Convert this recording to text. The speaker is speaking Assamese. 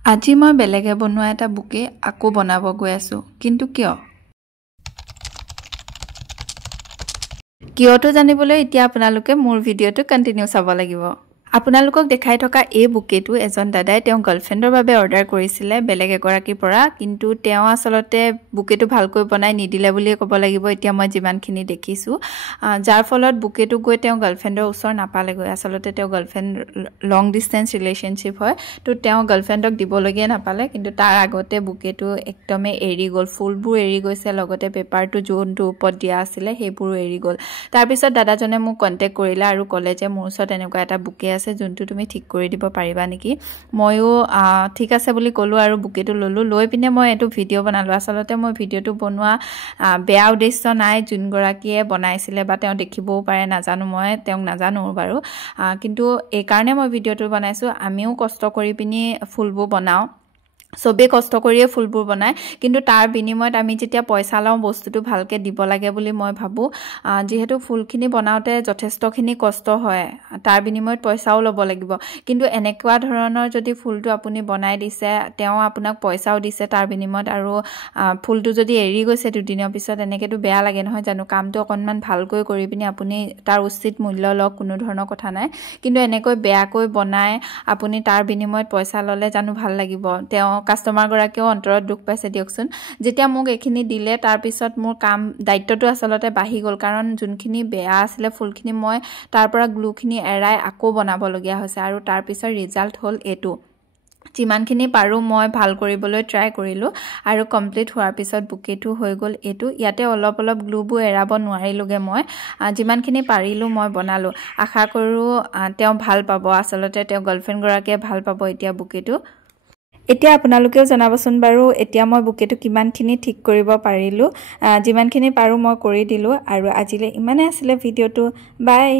আজি মই বেলেগে বনোৱা এটা বুকে আকৌ বনাব গৈ আছো কিন্তু কিয়টো জানিবলৈ এতিয়া আপোনালোকে মোৰ ভিডিঅটো কন্টিনিউ চাব লাগিব আপোনালোকক দেখাই থকা এই বুকেটো এজন দাদাই তেওঁ গাৰ্লফ্ৰেণ্ডৰ বাবে অৰ্ডাৰ কৰিছিলে বেলেগ এগৰাকীৰ পৰা কিন্তু তেওঁ আসলতে বুকেটো ভালকৈ বনাই নিদিলে বুলি ক'ব লাগিব এতিয়া মই যিমানখিনি দেখিছো যাৰ ফলত বুকেটো গৈ তেওঁ গাৰ্লফ্ৰেণ্ডৰ ওচৰ নাপালে গৈ আসলতে তেওঁ গাৰ্লফ্ৰেণ্ড লং ডিসটেন্স ৰিলেশনশিপ হয় তো তেওঁ গাৰ্লফ্ৰেণ্ডক দিবলগীয়া নাপালে কিন্তু তাৰ আগতে বুকেটো একদমে এৰি গ'ল ফুলবোৰ এৰি গৈছে লগতে পেপাৰটো যোনটো ওপৰত দিয়া আছিল সেইবোৰ এৰি গ'ল তাৰ পিছত দাদাজনে মোক কন্টাক্ট কৰিলে আৰু ক'লে যে মোৰ ওচৰত এনেকুৱা এটা বুকে আছে যোনটো তুমি ঠিক কৰি দিব পাৰিবা নেকি ময়ো ঠিক আছে বুলি ক'লো আৰু বুকেটো ললো লৈ পিনে মই এটো ভিডিও বনালো আসলতে মই ভিডিওটো বনোৱা বেয়া উদ্দেশ্য নাই যোনগৰাকীয়ে বনাইছিলে বা তেওঁ দেখিবও পাৰে নাজানো মই তেওঁক নাজানো বাৰু কিন্তু এই কাৰণে মই ভিডিওটো বনাইছো আমিও কষ্ট কৰি পিনি ফুলবোৰ বনাও সবে কষ্ট কৰিয়ে ফুলবোৰ বনায় কিন্তু তাৰ বিনিময়ত আমি যেতিয়া পইচা লওঁ বস্তুটো ভালকে দিব লাগে বুলি মই ভাবো যেহেতু ফুলখিনি বনাওতে যথেষ্টখিনি কষ্ট হয় তাৰ বিনিময়ত পইচাও ল'ব লাগিব কিন্তু এনেকুৱা ধৰণৰ যদি ফুলটো আপুনি বনাই দিছে তেওঁ আপোনাক পইচাও দিছে তাৰ বিনিময়ত আৰু ফুলটো যদি এৰি গৈছে দুদিনৰ পিছত এনেকেটো বেয়া লাগে নহয় জানো কামটো অকনমান ভালকৈ কৰি পিনি আপুনি তাৰ উচিত মূল্য লওক কোনো ধৰণৰ কথা নাই কিন্তু এনেকৈ বেয়াকৈ বনাই আপুনি তাৰ বিনিময়ত পইচা ল'লে জানো ভাল লাগিব তেওঁ কাস্টমাৰ গৰাকীও অন্তৰত দুখ পাইছে দিয়কচোন যেতিয়া মোক এখিনি দিলে তাৰ পিছত মোৰ কাম দায়িত্বটো আসলতে বাঢ়ি গ'ল কাৰণ যোনখিনি বেয়া আছিল ফুলখিনি মই তাৰ পৰা গ্লুখিনি এৰাই আকৌ বনাব লগিয়া হৈছে আৰু তাৰ পিছত ৰিজাল্ট হ'ল এটো যিমানখিনি পাৰো মই ভাল কৰিবলৈ ট্ৰাই কৰিলো আৰু কমপ্লিট হোৱাৰ পিছত বুকেটো হৈ গ'ল এটো ইয়াতে অলপ গ্লুবোৰ এৰাব নোৱাৰিলোগে মই যিমানখিনি পাৰিলো মই বনালো আশা কৰো তেওঁ ভাল পাব আসলতে তেওঁ গাৰ্লফ্ৰেণ্ড গৰাকীয়ে ভাল পাব এতিয়া বুকেটো এতিয়া আপোনালোকেও জনাবচোন বাৰু এতিয়া মই বুকেটো কিমানখিনি ঠিক কৰিব পাৰিলো যিমানখিনি পাৰো মই কৰি দিলো আৰু আজিলে ইমানে আছিল ভিডিওটো বাই